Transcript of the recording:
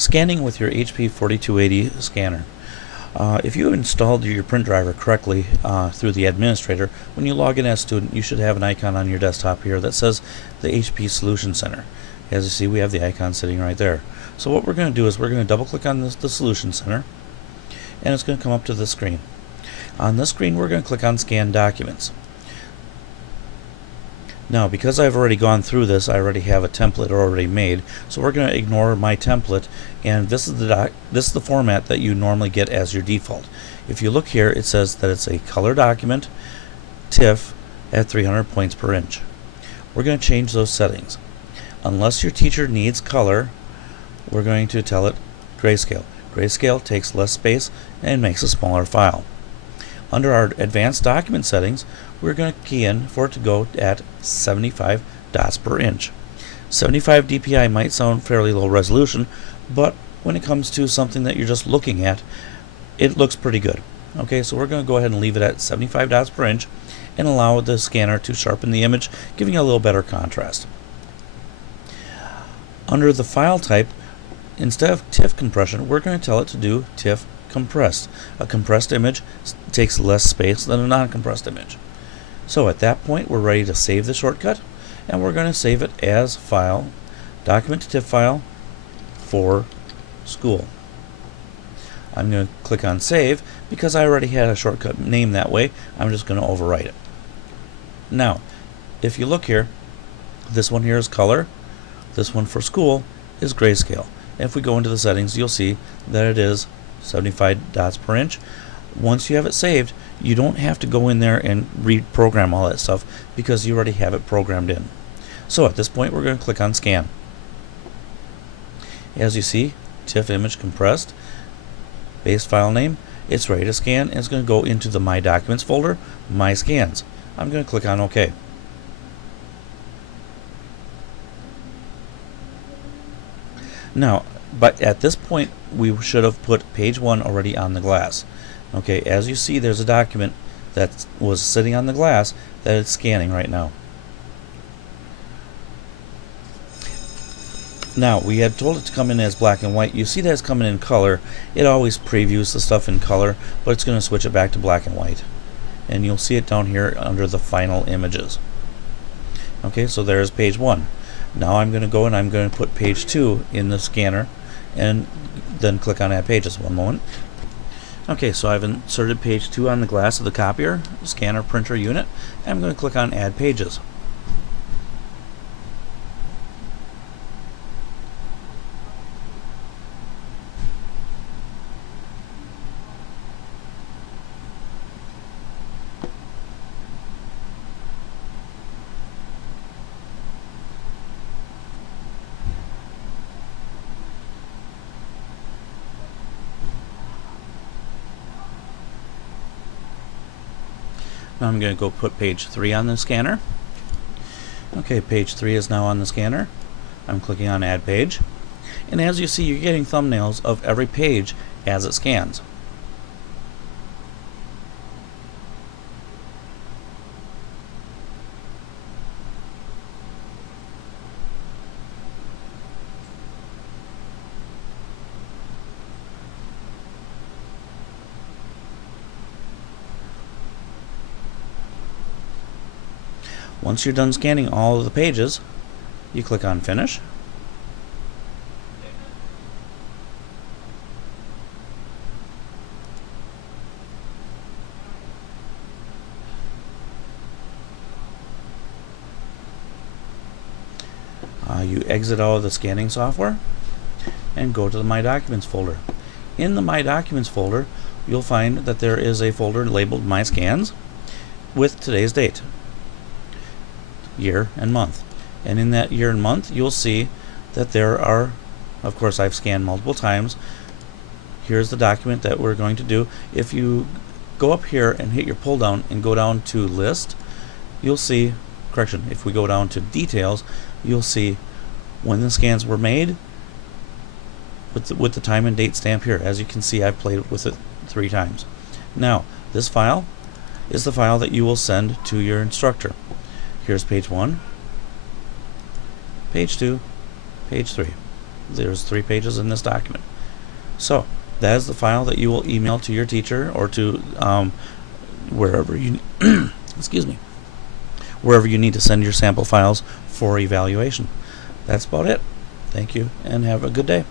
Scanning with your HP 4280 scanner. If you installed your print driver correctly through the administrator, when you log in as a student, you should have an icon on your desktop here that says the HP Solution Center. As you see, we have the icon sitting right there. So what we're going to do is we're going to double click on the Solution Center, and it's going to come up to the screen. On this screen, we're going to click on Scan Documents. Now, because I've already gone through this, I already have a template already made, so we're going to ignore my template, and this is the format that you normally get as your default. If you look here, it says that it's a color document, TIFF at 300 points per inch. We're going to change those settings. Unless your teacher needs color, we're going to tell it grayscale. Grayscale takes less space and makes a smaller file. Under our advanced document settings, we're going to key in for it to go at 75 dots per inch. 75 dpi might sound fairly low resolution, but when it comes to something that you're just looking at, it looks pretty good. Okay, so we're going to go ahead and leave it at 75 dots per inch and allow the scanner to sharpen the image, giving it a little better contrast. Under the file type, instead of TIFF compression, we're going to tell it to do TIFF compressed. A compressed image takes less space than a non-compressed image. So at that point, we're ready to save the shortcut, and we're going to save it as file, document to TIFF file for school. I'm going to click on save because I already had a shortcut name that way. I'm just going to overwrite it. Now, if you look here, this one here is color, this one for school is grayscale. And if we go into the settings, you'll see that it is 75 dots per inch. Once you have it saved, you don't have to go in there and reprogram all that stuff because you already have it programmed in. So at this point, we're going to click on Scan. As you see, TIFF image compressed, base file name, it's ready to scan, and it's going to go into the My Documents folder, My Scans. I'm going to click on OK. Now, but at this point, we should have put page 1 already on the glass. Okay, as you see, there's a document that was sitting on the glass that it's scanning right now. Now, we had told it to come in as black and white. You see that it's coming in color. It always previews the stuff in color, but it's going to switch it back to black and white. And you'll see it down here under the final images. Okay, so there's page 1. Now I'm going to go and I'm going to put page 2 in the scanner and then click on Add Pages. One moment. Okay, so I've inserted page 2 on the glass of the copier, scanner, printer unit, and I'm going to click on Add Pages. Now I'm going to go put page 3 on the scanner. Okay, page 3 is now on the scanner. I'm clicking on Add Page. And as you see, you're getting thumbnails of every page as it scans. Once you're done scanning all of the pages, you click on Finish. You exit out of the scanning software and go to the My Documents folder. In the My Documents folder, you'll find that there is a folder labeled My Scans with today's date, year and month. And in that year and month, you'll see that there are, of course, I've scanned multiple times. Here's the document that we're going to do. If you go up here and hit your pull down and go down to List, you'll see, correction, if we go down to Details, you'll see when the scans were made with the time and date stamp here. As you can see, I've played with it 3 times. Now, this file is the file that you will send to your instructor. Here's page 1, page 2, page 3. There's 3 pages in this document. So that is the file that you will email to your teacher or to wherever you excuse me, wherever you need to send your sample files for evaluation. That's about it. Thank you and have a good day.